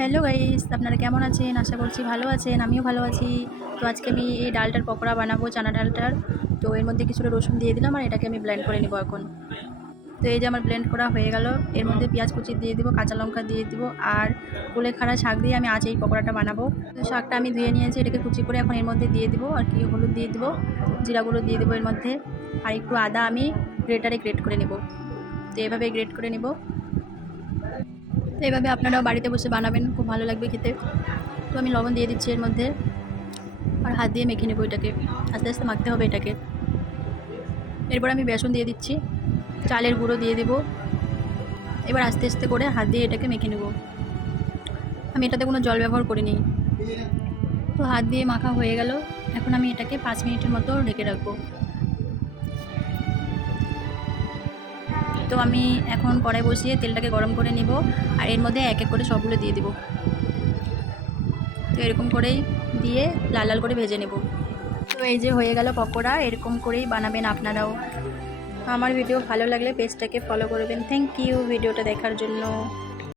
Hello guys, আপনারা কেমন আছেন? আশা করছি ভালো আছেন। আমিও ভালো আছি। তো আজকে আমি এই ডালটার পকোড়া বানাবো, চানা ডালটার। তো এর মধ্যে কিছুটা রসুন দিয়ে দিলাম আর এটাকে আমি ব্লেন্ড করে নিব এখন। তো এই যে আমার ব্লেন্ড করা হয়ে গেল। এর মধ্যে পেঁয়াজ কুচি দিয়ে দিব, কাঁচা লঙ্কা দিয়ে দিব আর কুলেখাড়া শাক দিয়ে আমি আজ এই পকোড়াটা বানাবো। তো শাকটা আমি ধুয়ে নিয়েছি, এটাকে কুচি করে এখন এর মধ্যে দিয়ে দিব আর কি হলুদ দিয়ে দিব, জিরা গুঁড়ো দিয়ে দেবো এর মধ্যে, আর একটু আদা আমি গ্রেটারে গ্রেট করে নেব। তো এভাবে গ্রেট করে নেব। তো এভাবে আপনারাও বাড়িতে বসে বানাবেন, খুব ভালো লাগবে খেতে। তো আমি লবণ দিয়ে দিচ্ছি এর মধ্যে আর হাত দিয়ে মেখে নেবো এটাকে, আস্তে আস্তে মাখতে হবে এটাকে। এরপর আমি বেসন দিয়ে দিচ্ছি, চালের গুঁড়ো দিয়ে দেবো। এবার আস্তে আস্তে করে হাত দিয়ে এটাকে মেখে নেব। আমি এটাতে কোনো জল ব্যবহার করিনি। তো হাত দিয়ে মাখা হয়ে গেল। এখন আমি এটাকে 5 মিনিটের মতো ঢেকে রাখবো। তো আমি এখন কড়াই বসিয়ে তেলটাকে গরম করে নিব আর এর মধ্যে এক এক করে সবগুলো দিয়ে দেবো। তো এরকম করেই দিয়ে লাল লাল করে ভেজে নেব। তো এই যে হয়ে গেল পকোড়া, এরকম করেই বানাবেন আপনারাও। আমার ভিডিও ভালো লাগলে পেজটাকে ফলো করবেন। থ্যাংক ইউ ভিডিওটা দেখার জন্য।